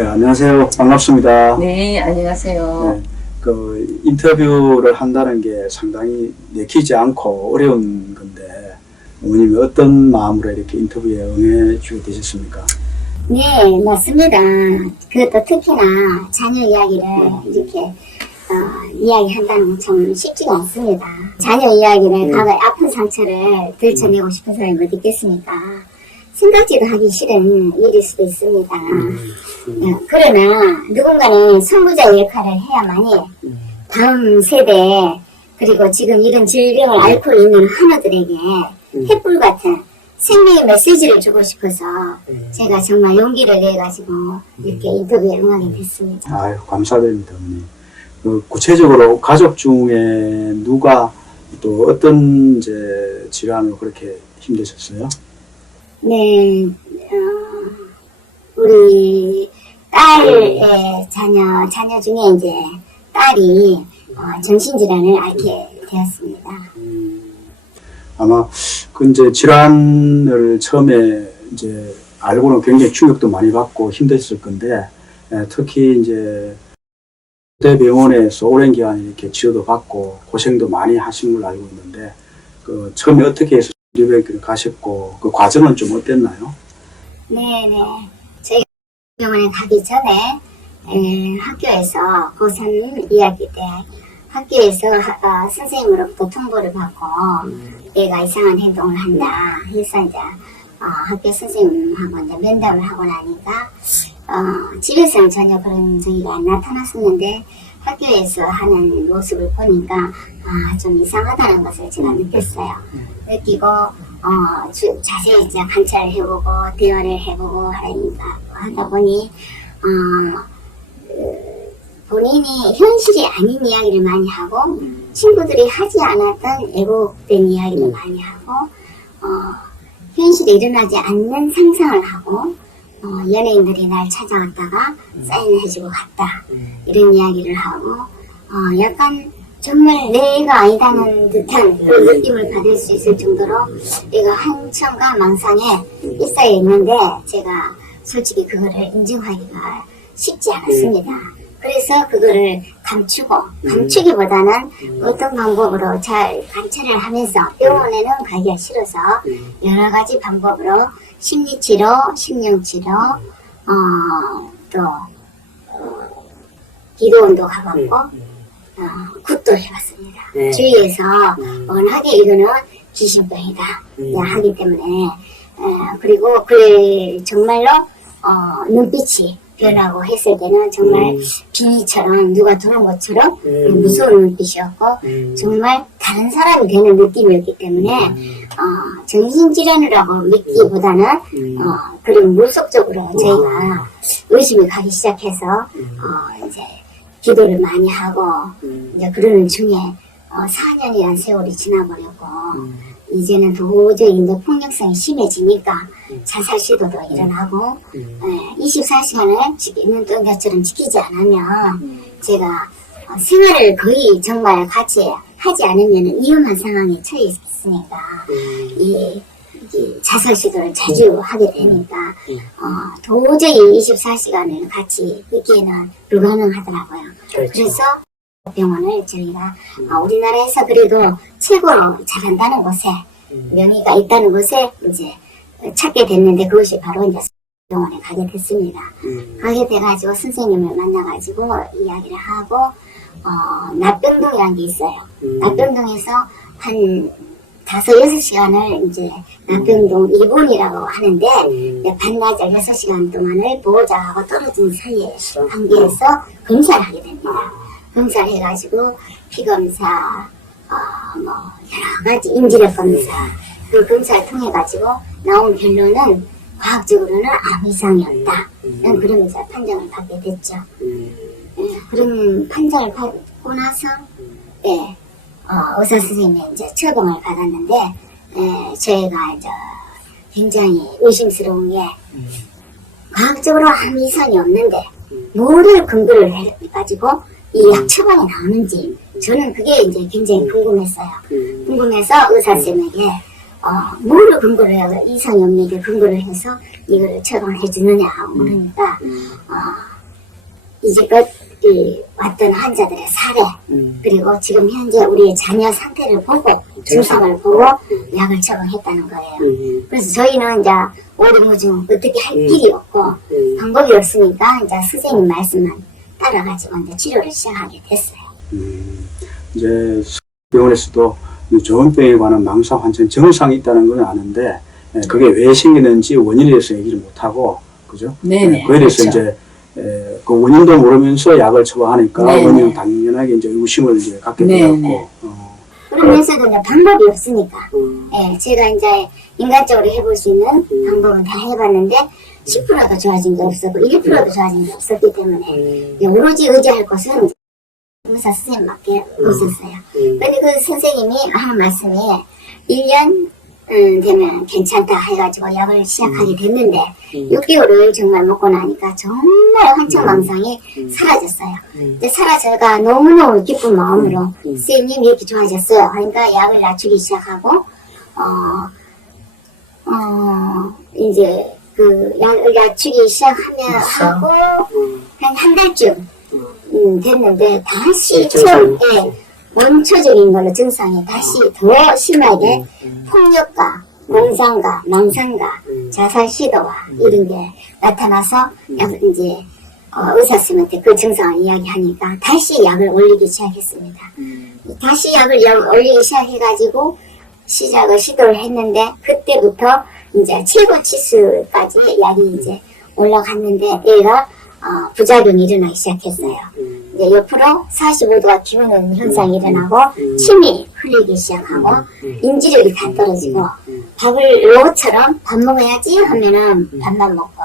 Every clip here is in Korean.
네, 안녕하세요. 반갑습니다. 네, 안녕하세요. 네, 그 인터뷰를 한다는 게 상당히 내키지 않고 어려운 건데 어머님이 어떤 마음으로 이렇게 인터뷰에 응해주게 되셨습니까? 네, 맞습니다. 그것도 특히나 자녀 이야기를 이렇게 이야기한다는 건 참 쉽지가 않습니다. 자녀 이야기를 과거의 아픈 상처를 들춰내고 싶은 사람이 어디 있겠습니까? 생각지도 하기 싫은 일일 수도 있습니다. 그러나 누군가는 선구자의 역할을 해야만이 다음 세대 그리고 지금 이런 질병을 앓고 있는 하나들에게 횃불 같은 생명의 메시지를 주고 싶어서 제가 정말 용기를 내가지고 이렇게 인터뷰에 응하게 됐습니다. 아유, 감사드립니다, 어머니. 구체적으로 가족 중에 누가 또 어떤 이제 질환으로 그렇게 힘드셨어요? 네, 우리 딸의 자녀 중에 이제 딸이 정신질환을 앓게 되었습니다. 아마 그 이제 질환을 처음에 이제 알고는 굉장히 충격도 많이 받고 힘들었을 건데, 특히 이제 대병원에서 오랜 기간 이렇게 치료도 받고 고생도 많이 하신 걸로 알고 있는데, 그 처음에 어떻게 해서 치료병원에 가셨고 그 과정은 좀 어땠나요? 네네. 저희 병원에 가기 전에 학교에서 고3 2학기 때 학교에서 선생님으로부터 통보를 받고 내가 이상한 행동을 한다 해서 이제 학교 선생님하고 이제 면담을 하고 나니까 집에서는 전혀 그런 저기가 안 나타났었는데 학교에서 하는 모습을 보니까 좀 이상하다는 것을 제가 느꼈어요. 느끼고 자세히 이제 관찰을 해보고 대화를 해보고 하다 보니 본인이 현실이 아닌 이야기를 많이 하고 친구들이 하지 않았던 애국된 이야기를 많이 하고 현실에 일어나지 않는 상상을 하고 연예인들이 날 찾아왔다가 사인을 해주고 갔다 이런 이야기를 하고 약간 정말 내가 아니다는 듯한 그런 느낌을 받을 수 있을 정도로 내가 한참과 망상에 휩싸여 있는데 제가 솔직히 그거를 인정하기가 쉽지 않았습니다. 그래서 그거를 감추기보다는 어떤 방법으로 잘 관찰을 하면서 병원에는 가기가 싫어서 여러 가지 방법으로 심리치료, 심령치료, 또 기도원도 가봤고 굿도 해봤습니다. 네. 주위에서 워낙에 이거는 귀신병이다 하기 때문에 그리고 그 정말로 눈빛이 변하고 했을 때는 정말 비니처럼 누가 도는 것처럼 무서운 눈빛이었고 정말 다른 사람이 되는 느낌이었기 때문에 정신질환이라고 믿기보다는 그런 물속적으로 저희가 의심이 가기 시작해서 이제 기도를 많이 하고 이제 그러는 중에 4년이라는 세월이 지나버렸고 이제는 도저히 이제 폭력성이 심해지니까 자살 시도도 일어나고 24시간을 있는 것처럼 지키지 않으면 제가 생활을 거의 정말 같이 하지 않으면 위험한 상황에 처해 있으니까 이 자살 시도를 자주 하게 되니까 도저히 24시간을 같이 있기에는 불가능하더라고요. 그래서 병원을 저희가 우리나라에서 그래도 최고로 잘한다는 곳에 명의가 있다는 곳에 이제 찾게 됐는데 그것이 바로 이제 병원에 가게 됐습니다. 가게 돼가지고 선생님을 만나가지고 이야기를 하고 납병동이라는 게 있어요. 납병동에서 한 5-6시간을 이제 납병동 입원이라고 하는데 반나절 6시간 동안을 보호자하고 떨어진 사이에 관계에서 검사를 하게 됩니다. 검사를 해가지고 피검사, 뭐 여러 가지 인지력 검사 그 검사를 통해 가지고 나온 결론은 과학적으로는 아무 이상이 없다. 그러면서 판정을 받게 됐죠. 그런 판정을 받고 나서 의사 선생님이 이제 처방을 받았는데 저희가 이제 굉장히 의심스러운 게 과학적으로 아무 이상이 없는데 뭐를 근거를 해가지고 이 약 처방이 나오는지 저는 그게 이제 굉장히 궁금했어요. 궁금해서 의사 선생님에게 뭐를 근거로 해서 이상이 없는 게 근거를 해서 이거를 처방해 주느냐 물으니까 이제껏 이 왔던 환자들의 사례 그리고 지금 현재 우리의 자녀 상태를 보고 증상을 보고 약을 처방했다는 거예요. 그래서 저희는 이제 오리무중 어떻게 할 길이 없고 방법이 없으니까 이제 선생님 말씀만 따라가지고 이제 치료를 시작하게 됐어요. 이제 병원에서도 이 조현병에 관한 망상 환청 증상이 있다는 건 아는데 그게 왜 생기는지 원인에 대해서 얘기를 못하고 그죠? 네네. 그에 대해서 그렇죠. 이제 그 원인도 모르면서 약을 처방하니까 네네. 원인은 당연하게 이제 의심을 이제 갖게 네네. 되었고 그러면서도 이제 방법이 없으니까 제가 이제 인간적으로 해볼 수 있는 방법은 다 해봤는데 10%도 좋아진 게 없었고 1%도 좋아진 게 없었기 때문에 오로지 의지할 것은 의사 선생님밖에 없었어요. 근데 그 선생님이 하는 말씀이 1년 되면 괜찮다 해가지고 약을 시작하게 됐는데 6개월을 정말 먹고 나니까 정말 환청망상이 사라졌어요. 근데 사라져가 너무너무 기쁜 마음으로 선생님 이렇게 좋아졌어요 하니까 약을 낮추기 시작하고 이제 그 약을 낮추기 시작하면 하고 한 달쯤 됐는데 다시 처음 원초적인 걸로 증상이 다시 더 심하게 폭력과 몽상과 망상과 자살 시도와 이런 게 나타나서 이제 의사 선생님한테 그 증상을 이야기하니까 다시 약을 올리기 시작했습니다. 다시 약을 올리기 시작해가지고 시도를 했는데 그때부터 이제 최고 치수까지 약이 이제 올라갔는데 얘가 부작용이 일어나기 시작했어요. 이제 옆으로 45도가 기우는 현상이 일어나고 침이 흘리기 시작하고 인지력이 다 떨어지고 밥을 로봇처럼 밥 먹어야지 하면은 밥만 먹고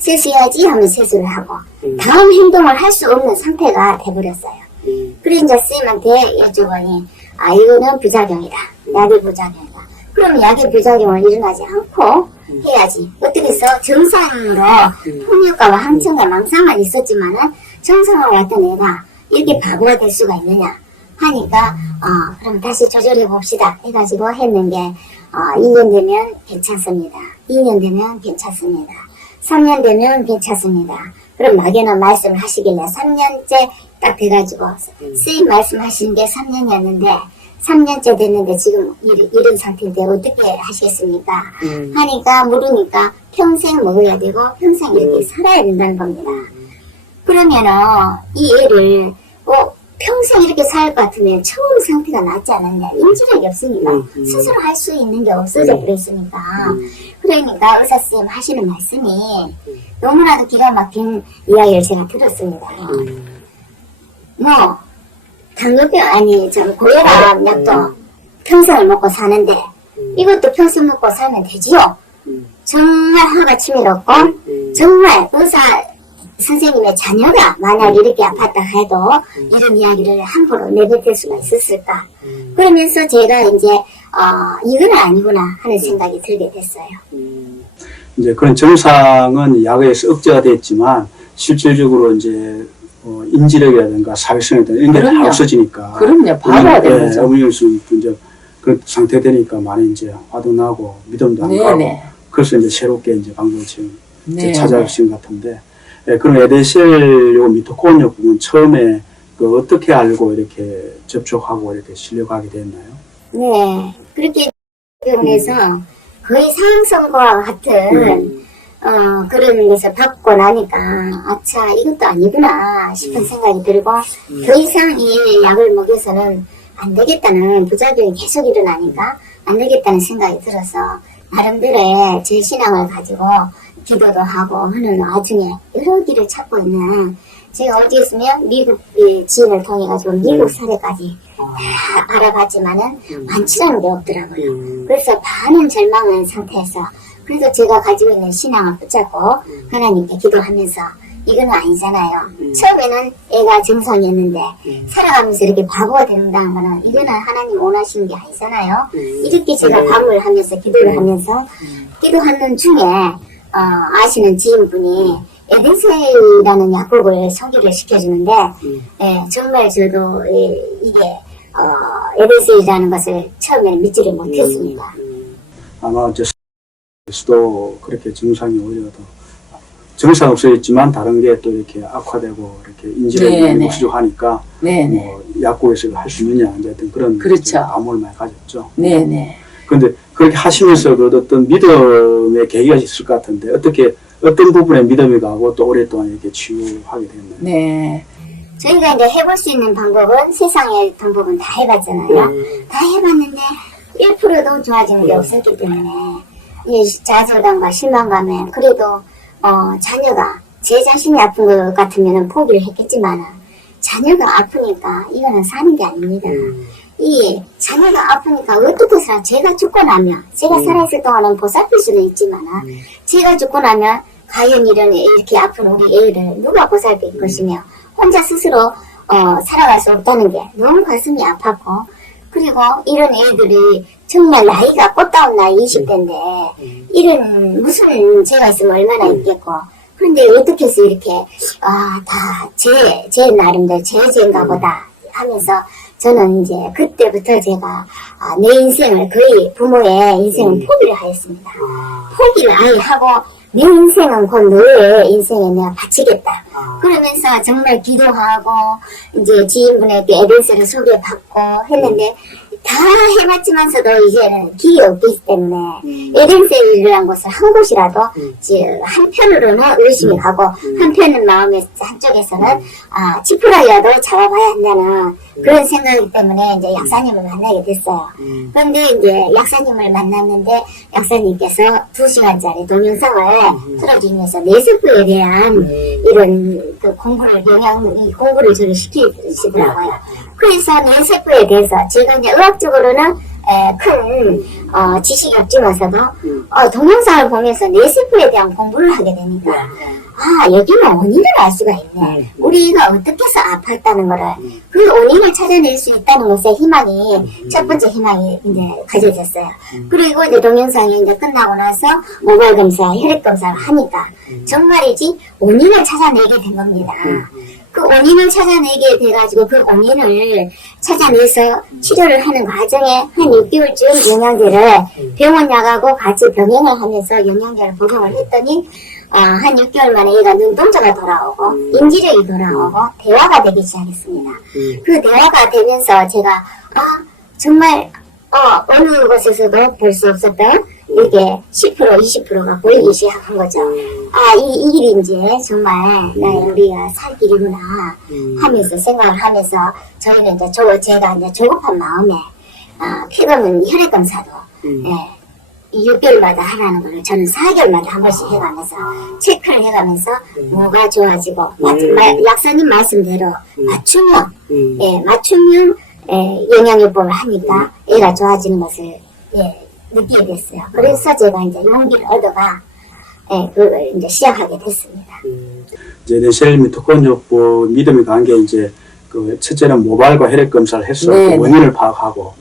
세수해야지 하면 세수를 하고 다음 행동을 할 수 없는 상태가 돼버렸어요. 그래서 이제 선생님한테 여쭤보니 이거는 부작용이다. 약의 부작용이다. 그러면 약의 부작용을 일어나지 않고 해야지. 어떻게 해서 정상으로 폭력과와 항청과 망상만 있었지만은 정상으로 왔던 애가 이렇게 바보가 될 수가 있느냐 하니까 그럼 다시 조절해 봅시다 해가지고 했는 게 2년 되면 괜찮습니다. 2년 되면 괜찮습니다. 3년 되면 괜찮습니다. 그럼 막연한 말씀을 하시길래 3년째 딱 돼가지고 선생님 말씀하신 게 3년이었는데 3년째 됐는데 지금 이런 상태인데 어떻게 하시겠습니까? 하니까 물으니까 평생 먹어야 되고 평생 이렇게 살아야 된다는 겁니다. 그러면은 이 애를 평생 이렇게 살 것 같으면 처음 상태가 낫지 않았냐. 인지력이 없으니까 스스로 할 수 있는 게 없어져 버렸으니까. 그러니까 의사 선생님 하시는 말씀이 너무나도 기가 막힌 이야기를 제가 들었습니다. 뭐 당뇨병 고혈압 약도 평생을 먹고 사는데 이것도 평생 먹고 살면 되지요. 정말 하루가 치밀었고 정말 의사 선생님의 자녀가 만약 이렇게 아팠다 해도 이런 이야기를 함부로 내뱉을 수가 있었을까. 그러면서 제가 이제 이건 아니구나 하는 생각이 들게 됐어요. 이제 그런 증상은 약에 의해서 억제가 됐지만 실질적으로 이제 인지력이라든가 사회성이라든가 이런 게 다 없어지니까. 그럼요. 봐봐야 되는 거죠. 어머니로서는 이제 그런 상태 되니까 많이 이제 화도 나고 믿음도 안 가고. 그래서 이제 새롭게 이제 방법을 지금 찾아오신 것 같은데. 그럼 에데셀 요 미토콘력 부분 처음에 그 어떻게 알고 이렇게 접촉하고 이렇게 실려가게 됐나요? 네. 그렇게 병원에서 거의 상황선거와 같은 그런 데서 받고 나니까 아차 이것도 아니구나 싶은 생각이 들고 더 이상 이 약을 먹여서는 안 되겠다는 부작용이 계속 일어나니까 안 되겠다는 생각이 들어서 나름대로의 제 신앙을 가지고 기도도 하고 하는 와중에 여러 길을 찾고 있는 제가 어디 있으면 미국 지인을 통해 가지고 미국 사례까지 다 알아봤지만은 완치라는 게 없더라고요. 그래서 반은 절망한 상태에서 그래서 제가 가지고 있는 신앙을 붙잡고 하나님께 기도하면서 이건 아니잖아요. 처음에는 애가 정상이었는데 살아가면서 이렇게 바보가 된다는 거는 이거는 하나님 원하시는 게 아니잖아요. 이렇게 제가 반복을 하면서 기도를 하면서 기도하는 중에 아시는 지인분이 에덴셀이라는 약국을 소개를 시켜주는데 정말 저도 이게 에덴셀이라는 것을 처음에는 믿지를 못했습니다. 아마 수도 그렇게 증상이 오히려 더 증상 없어졌지만 다른 게 또 이렇게 악화되고 이렇게 인지력이 네네. 많이 부족하니까 네네. 뭐 약국에서 할 수 있느냐 이제 어떤 그런 그렇죠. 암호를 많이 가졌죠. 네네. 그런데 그렇게 하시면서 그 어떤 믿음의 계기가 있을 것 같은데 어떻게 어떤 부분에 믿음이 가고 또 오랫동안 이렇게 치유하게 됐나요? 네. 저희가 이제 해볼 수 있는 방법은 세상의 방법은 다 해봤잖아요. 다 해봤는데 1%도 좋아지는 게 없었기 때문에 이 좌절감과 실망감에 그래도 자녀가 제 자신이 아픈 것 같으면 포기를 했겠지만 자녀가 아프니까 이거는 사는 게 아닙니다. 이 자녀가 아프니까 어떻게 살아? 제가 죽고 나면 제가 살아있을 동안은 보살필 수는 있지만 제가 죽고 나면 과연 이런 이렇게 아픈 우리 애를 누가 보살필 것이며 혼자 스스로 살아갈 수 없다는 게 너무 가슴이 아팠고 그리고 이런 애들이 정말 나이가 꽃다운 나이 20대인데 이런 무슨 죄가 있으면 얼마나 있겠고 그런데 어떻게 해서 이렇게 다 제 나름대로 제 죄인가 보다 하면서 저는 이제 그때부터 제가 내 인생을 거의 부모의 인생을 포기를 하였습니다. 포기를 아예 하고 내 인생은 곧 너의 인생에 내가 바치겠다. 그러면서 정말 기도하고 이제 지인분에게 에덴스를 소개받고 했는데 다 해봤지만서도 이제는 길이 없기 때문에 에덴스라는 곳을 한 곳이라도 이제 한편으로는 의심이 가고 한편은 마음의 한쪽에서는 지푸라기라도 잡아봐야 한다는 그런 생각이기 때문에 이제 약사님을 만나게 됐어요. 그런데 이제 약사님을 만났는데 약사님께서 2시간짜리 동영상을 틀어주면서 뇌세포에 대한 이런 그 공부를 공부를 저를 시키시더라고요. 그래서 뇌세포에 대해서 제가 이제 의학적으로는 큰 지식이 없지만서도 동영상을 보면서 뇌세포에 대한 공부를 하게 되니까 여기는 원인을 알 수가 있네. 우리가 어떻게 해서 아팠다는 거를 그 원인을 찾아낼 수 있다는 것에 희망이 첫 번째 희망이 이제 가져졌어요. 그리고 이제 동영상이 이제 끝나고 나서 모발 검사, 혈액 검사를 하니까 정말이지 원인을 찾아내게 된 겁니다. 그 원인을 찾아내게 돼가지고 그 원인을 찾아내서 치료를 하는 과정에 한 6개월쯤 영양제를 병원 약하고 같이 병행을 하면서 영양제를 복용을 했더니 한 6개월 만에 얘가 눈동자가 돌아오고 인지력이 돌아오고 대화가 되기 시작했습니다. 그 대화가 되면서 제가 정말 어느 곳에서도 볼 수 없었던 이게 10% 20%가 보이기 시작한 거죠. 이 길이 이제 정말 우리가 살 길이구나 하면서 생각을 하면서 저희는 이제 제가 이제 조급한 마음에 피검은 혈액 검사도 6개월마다 하라는 걸 저는 4개월마다 한 번씩 해가면서 체크를 해가면서 뭐가 좋아지고 약사님 말씀대로 맞춤형 영양요법을 하니까 애가 좋아지는 것을 느끼게 됐어요. 그래서 제가 이제 용기를 얻어가 그걸 이제 시작하게 됐습니다. 이제 뇌셀 미토콘드리아요법 믿음이 간 게 이제 그 첫째는 모발과 혈액 검사를 해서 그 원인을 파악하고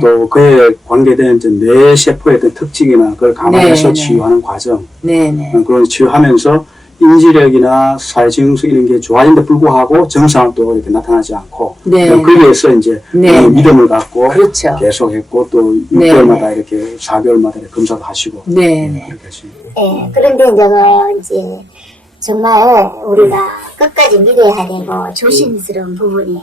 또 그에 관계된 이제 뇌 세포의 어떤 특징이나 그걸 감안해서 치유하는 과정. 그런 치유하면서 인지력이나 사회증서 이런 게 좋아진데 불구하고 증상은 또 이렇게 나타나지 않고 거기에서 이제 믿음을 갖고 그렇죠. 계속했고 또 6개월마다 이렇게 4개월마다 이렇게 검사도 하시고 그렇게 하십니다. 그런데 이제 정말 우리가 끝까지 믿어야 되고 조심스러운 부분이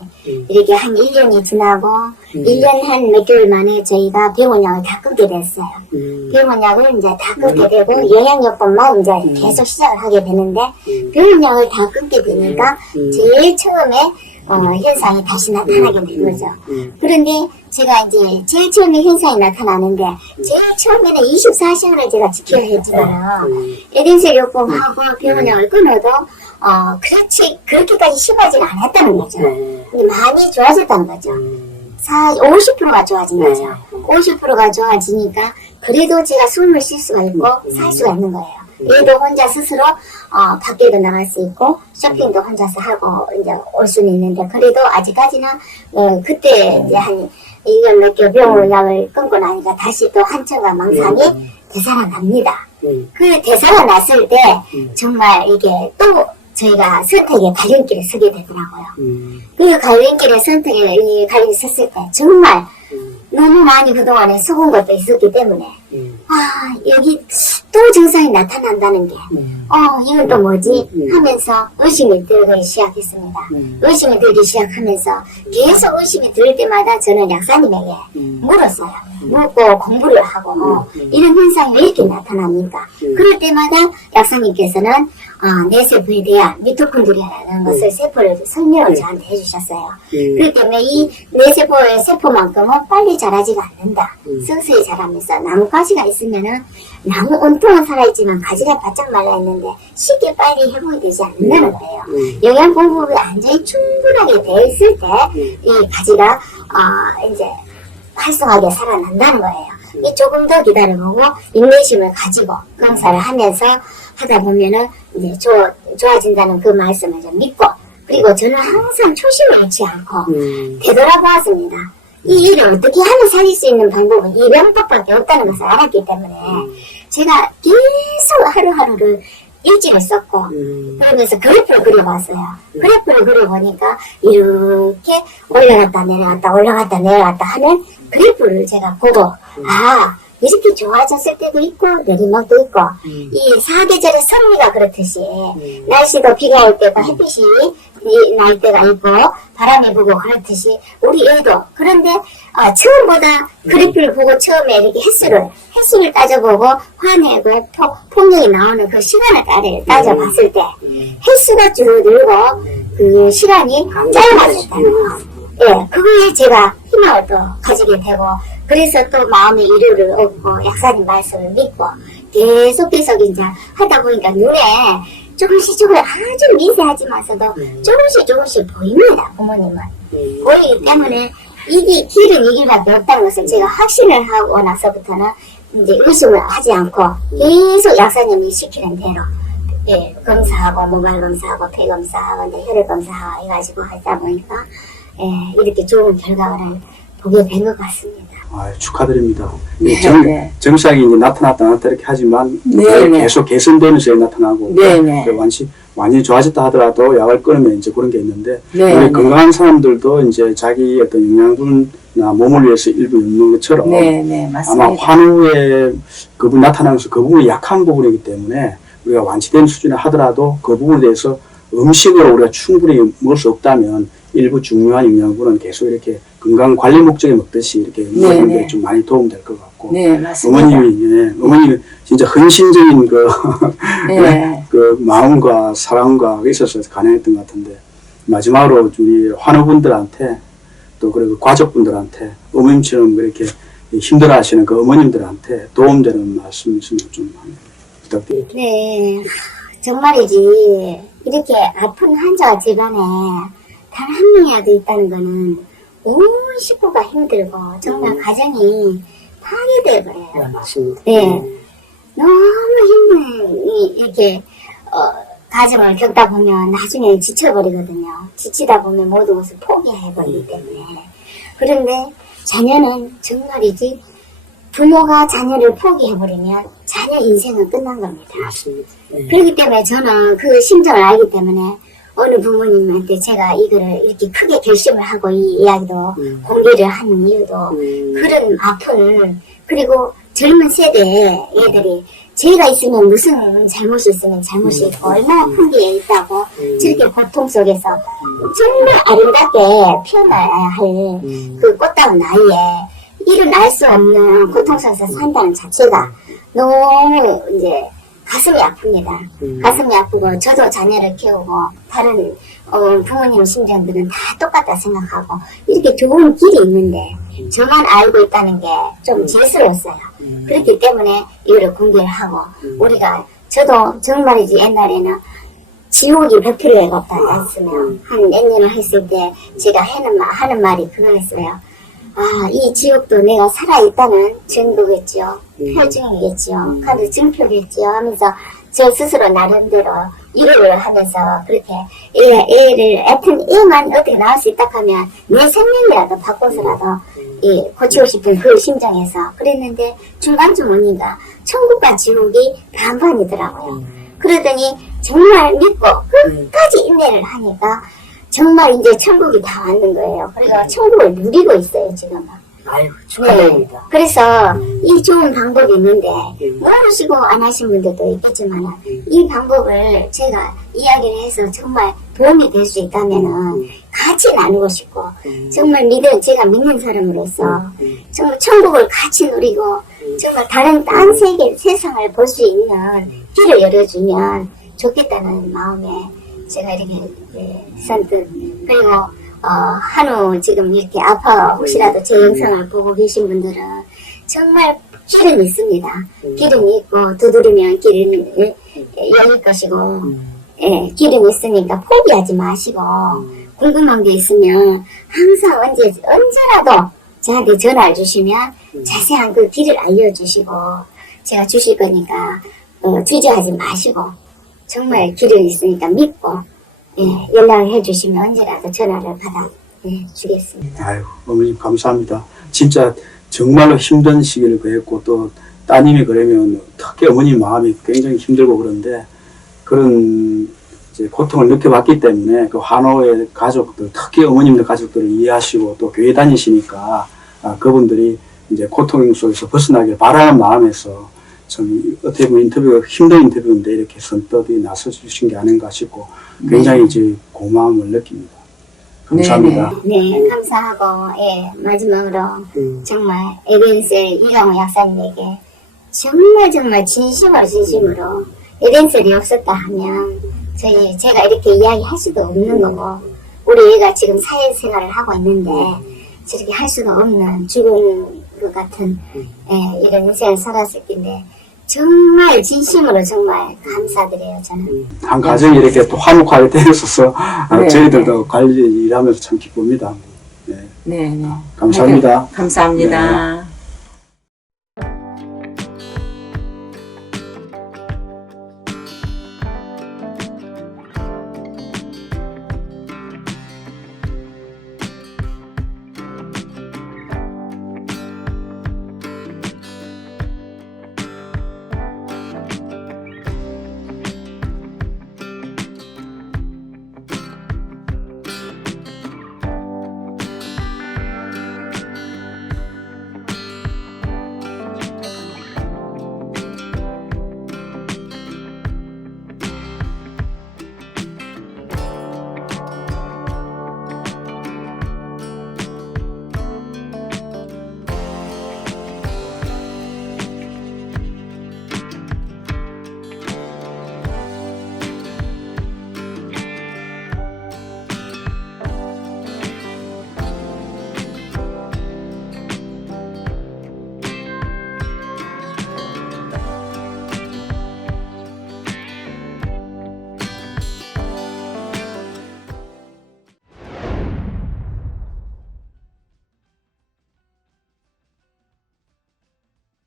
이렇게 한 1년이 지나고 1년 한 몇 개월 만에 저희가 병원약을 다 끊게 됐어요. 병원약을 이제 다 끊게 되고 영양요법만 이제 계속 시작을 하게 되는데 병원약을 다 끊게 되니까 제일 처음에 현상이 다시 나타나게 된 거죠. 그런데 제가 이제 제일 처음에 현상이 나타나는데 제일 처음에는 24시간을 제가 지켜야 했지만 에덴셀 요법하고 병원약을 끊어도 그렇게까지 심하지는 않았다는 거죠. 근데 많이 좋아졌다는 거죠. 50%가 좋아진 거죠. 50%가 좋아지니까 그래도 제가 숨을 쉴 수가 있고 살 수가 있는 거예요. 얘도 혼자 스스로 밖에도 나갈 수 있고 쇼핑도 혼자서 하고 이제 올 수는 있는데 그래도 아직까지는 그때 이제 한 1년 몇 개월 병원약을 끊고 나니까 다시 또 한처가 망상이 되살아납니다. 그 되살아났을 때 정말 이게 또 저희가 선택의 갈림길에 서게 되더라고요. 그 갈림길에 갈림길에 섰을 때 정말 너무 많이 그동안에 속은 것도 있었기 때문에 여기 또 증상이 나타난다는 게, 이건 또 뭐지? 하면서 의심이 들기 시작했습니다. 의심이 들기 시작하면서 계속 의심이 들 때마다 저는 약사님에게 물었어요. 묻고 공부를 하고, 이런 현상이 왜 이렇게 나타납니까? 그럴 때마다 약사님께서는 뇌세포에 대한 미토콘드리아라는 것을 세포를 설명을 저한테 해주셨어요. 그렇기 때문에 이 뇌세포의 세포만큼은 빨리 자라지가 않는다. 서서히 자라면서 나뭇가지가 있으면은 나무 온통은 살아있지만 가지가 바짝 말라있는데 쉽게 빨리 회복이 되지 않는다는 거예요. 영양 공급이 완전히 충분하게 돼 있을 때 이 가지가 이제 활성하게 살아난다는 거예요. 이 조금 더 기다려보고 인내심을 가지고 검사를 하면서 하다 보면은 이제 좋아진다는 그 말씀을 좀 믿고, 그리고 저는 항상 초심을 잃지 않고 되돌아보았습니다. 이 일을 어떻게 하면 살릴 수 있는 방법은 이 명법밖에 없다는 것을 알았기 때문에 제가 계속 하루하루를 일지를 썼고 그러면서 그래프를 그려봤어요. 그래프를 그려보니까 이렇게 올라갔다 내려갔다 올라갔다 내려갔다 하는 그래프를 제가 보고 이렇게 좋아졌을 때도 있고 내리막도 있고 이 사계절의 섭리가 그렇듯이 날씨도 비가 올 때가 햇빛이 날 때가 있고 바람이 불고 그렇듯이 우리 애도 그런데 처음보다 그래프를 보고 처음에 이렇게 횟수를 따져보고 화내고 폭력이 나오는 그 시간을 따져봤을 때 횟수가 줄어들고 그 시간이 짧아졌다는 거. 예, 그거에 제가 희망을 또 가지게 되고 그래서 또 마음의 위로를 얻고 약사님 말씀을 믿고 계속 이제 하다 보니까 눈에 조금씩 아주 미세하지만서도 조금씩 보입니다. 부모님은 보이기 때문에 이게 길은 이 길밖에 없다는 것을 제가 확신을 하고 나서부터는 이제 의심을 하지 않고 계속 약사님이 시키는 대로 검사하고 모발 검사하고 폐 검사하고 혈액 검사하고 해가지고 하다 보니까 이렇게 좋은 결과를 보게 된 것 같습니다. 축하드립니다. 네. 증상이 이제 나타났다 이렇게 하지만 계속 개선되면서 나타나고 완전히 좋아졌다 하더라도 약을 끊으면 이제 그런 게 있는데 우리 건강한 사람들도 이제 자기 어떤 영양분이나 몸을 위해서 일부 있는 것처럼 맞습니다. 아마 환후에 그 부분 나타나면서 그 부분이 약한 부분이기 때문에 우리가 완치된 수준에 하더라도 그 부분에 대해서 음식으로 우리가 충분히 먹을 수 없다면 일부 중요한 영양분은 계속 이렇게 건강 관리 목적에 먹듯이 이렇게 먹는 게 좀 많이 도움될 것 같고. 맞습니다. 어머님이 진짜 헌신적인 그 마음과 사랑과 있어서 가능했던 것 같은데 마지막으로 우리 환우분들한테 또 그리고 가족분들한테 어머님처럼 그렇게 힘들어하시는 그 어머님들한테 도움되는 말씀 있으면 좀 부탁드립니다. 네, 정말이지 이렇게 아픈 환자가 집안에 단 한 명이라도 있다는 거는 온 식구가 힘들고 정말 가정이 파괴돼버려요. 맞습니다. 너무 힘든 이렇게 가정을 겪다 보면 나중에 지쳐버리거든요. 지치다 보면 모든 것을 포기해버리기 때문에. 그런데 자녀는 정말이지 부모가 자녀를 포기해버리면 자녀 인생은 끝난 겁니다. 맞습니다. 그렇기 때문에 저는 그 심정을 알기 때문에 어느 부모님한테 제가 이거를 이렇게 크게 결심을 하고 이 이야기도 공개를 하는 이유도 그런 아픈 그리고 젊은 세대 애들이 죄가 있으면 무슨 잘못이 있으면 잘못이 있고 얼마나 풍기에 있다고 저렇게 고통 속에서 정말 아름답게 피어나야 할 그 꽃다운 나이에 일어날 수 없는 고통 속에서 산다는 자체가 너무 이제 가슴이 아픕니다. 가슴이 아프고 저도 자녀를 키우고 다른 부모님 심정들은 다 똑같다 생각하고 이렇게 좋은 길이 있는데 저만 알고 있다는 게 좀 죄스러웠어요. 그렇기 때문에 이거를 공개를 하고 우리가 저도 정말이지 옛날에는 지옥이 100%가 없다 했으면 한 몇 년을 했을 때 제가 하는 말이 그거였어요. 이 지옥도 내가 살아있다는 증거겠죠. 표징이겠죠. 카드 증표겠죠. 하면서 저 스스로 나름대로 위로를 하면서 그렇게 애를 하여튼 애만 어떻게 나올 수 있다 하면 내 생명이라도 바꿔서라도 고치고 싶은 그 심정에서 그랬는데 중간쯤 오니까 천국과 지옥이 반반이더라고요. 그러더니 정말 믿고 끝까지 인내를 하니까 정말 이제 천국이 다 왔는 거예요. 그래서 천국을 누리고 있어요, 지금은. 아유, 축하드립니다. 그래서 이 좋은 방법이 있는데 모르시고 안 하신 분들도 있겠지만 이 방법을 제가 이야기를 해서 정말 도움이 될 수 있다면은 같이 나누고 싶고 정말 제가 믿는 사람으로서 정말 천국을 같이 누리고 정말 다른 딴 세상을 볼 수 있는 길을 열어주면 좋겠다는 마음에 제가 이렇게 선뜻 그리고 한우 지금 이렇게 아파 혹시라도 제 영상을 보고 계신 분들은 정말 길은 있습니다. 길은 있고 두드리면 길은 열릴 것이고 예, 길은 있으니까 포기하지 마시고 궁금한 게 있으면 항상 언제라도 저한테 전화를 주시면 자세한 그 길을 알려주시고 제가 주실 거니까 주저하지 마시고 정말 길은 있으니까 믿고 연락을 해주시면 언제라도 전화를 받아 주겠습니다. 아유, 어머님 감사합니다. 진짜 정말로 힘든 시기를 그랬고 또 따님이 그러면 특히 어머님 마음이 굉장히 힘들고 그런데 그런 이제 고통을 느껴봤기 때문에 그 한호의 가족들, 특히 어머님들 가족들을 이해하시고 또 교회 다니시니까 그분들이 이제 고통 속에서 벗어나길 바라는 마음에서 참 어떻게 보면 인터뷰가 힘든 인터뷰인데 이렇게 선뜻이 나서주신 게 아닌가 싶고 굉장히 이제 고마움을 느낍니다. 감사합니다. 네, 감사하고 마지막으로 정말 에벤셀 이강호 약사님에게 정말 진심으로 에벤셀이 없었다 하면 제가 이렇게 이야기할 수도 없는 거고 우리 애가 지금 사회생활을 하고 있는데 저렇게 할 수도 없는 죽은 것 같은 이런 인생을 살았을 텐데 정말 진심으로 정말 감사드려요. 저는 한 가정이 이렇게 또 화목하게 되었어서 네. 저희들도 관리 일하면서 참 기쁩니다. 네. 네, 네. 감사합니다. 감사합니다.